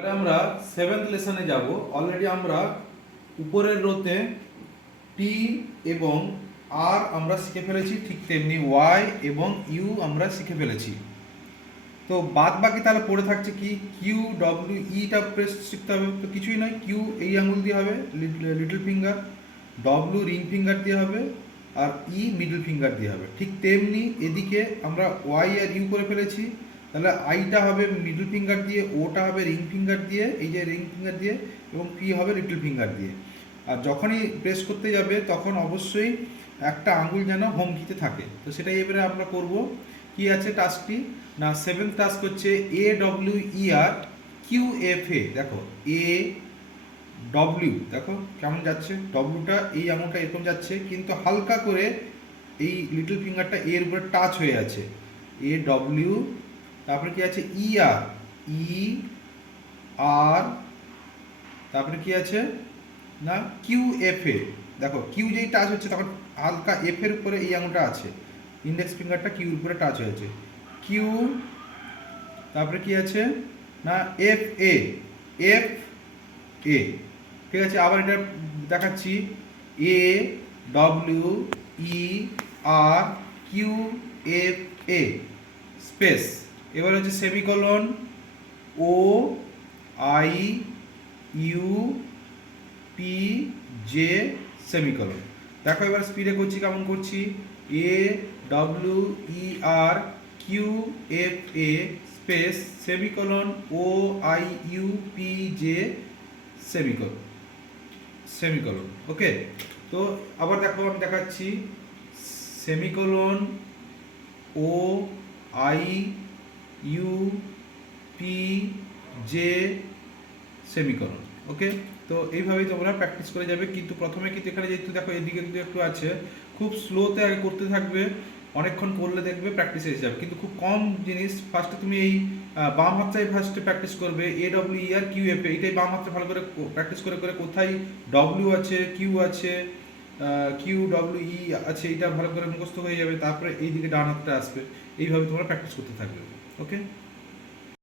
এবারে আমরা 7th লেসনে যাব। অলরেডি আমরা উপরের রোতে টি এবং আর আমরা শিখে ফেলেছি, ঠিক তেমনি ওয়াই এবং ইউ আমরা শিখে ফেলেছি। তো বাদ বাকি তাহলে পড়ে থাকছে কি, কিউ ডব্লিউ ইটা প্রেস শিখতে হবে। তো কিছুই নয়, কিউ এই আঙুল দিয়ে হবে little finger, W ring finger দিয়ে হবে, আর ই মিডল ফিঙ্গার দিয়ে হবে। ঠিক তেমনি এদিকে আমরা ওয়াই আর ইউ করে ফেলেছি, তাহলে আইটা হবে মিডল ফিঙ্গার দিয়ে, ওটা হবে রিং ফিঙ্গার দিয়ে, এই যে রিং ফিঙ্গার দিয়ে, এবং পি হবে লিটল ফিঙ্গার দিয়ে। আর যখনই প্রেস করতে যাবে তখন অবশ্যই একটা আঙুল যেন হোম কিতে থাকে। তো সেটাই এবারে আমরা করব। কি আছে টাস্কটি না, 7th টাস্ক হচ্ছে A W E R Q F A. দেখো এ ডব্লিউ, দেখো কেমন যাচ্ছে, ডব্লিউটা এই আঙুলটা এরকম যাচ্ছে, কিন্তু হালকা করে এই লিটল ফিঙ্গারটা এর উপরে টাচ হয়ে আছে। এ ডব্লিউ, তারপরে কি আছে ই আর, ই আর, তারপরে কি আছে না কিউ এফ এ। দেখো কিউ যেই টাচ হচ্ছে তখন হালকা এফ এর উপরে এই আঙুলটা আছে, ইন্ডেক্স ফিঙ্গারটা কিউর উপরে টাচ হয়েছে, কিউ। তারপরে কি আছে না এফ এ, এফ এ। ঠিক আছে, আবার এটা দেখাচ্ছি, A W E R Q F A space. এবার হচ্ছে semicolon, O I U P J semicolon. দেখো এবার স্পিডে করছি, কেমন করছি, A W E R Q F A space semicolon, O I U P J semicolon, semicolon. Okay, তো আবার দেখো আমি দেখাচ্ছি, semicolon, O I U P J semicolon. Okay, তো এইভাবেই তোমরা প্র্যাকটিস করে যাবে। কিন্তু প্রথমে কিন্তু এখানে যেহেতু দেখো এদিকে কিন্তু একটু আছে, খুব স্লোতে আগে করতে থাকবে, অনেকক্ষণ করলে দেখবে প্র্যাকটিস এসে যাবে। কিন্তু খুব কম জিনিস, ফার্স্টে তুমি এই বাম হাতটাই ফার্স্টে প্র্যাকটিস করবে, A W E R Q F A, এইটাই বাম হাতটা ভালো করে প্র্যাকটিস করে করে কোথায় ডব্লিউ আছে, কিউ আছে, কিউ ডব্লিউ ই আছে, এটা ভালো করে মুখস্থ হয়ে যাবে। তারপরে এইদিকে ডান হাতটা আসবে। এইভাবে তোমরা প্র্যাকটিস করতে থাকবে। ওকে।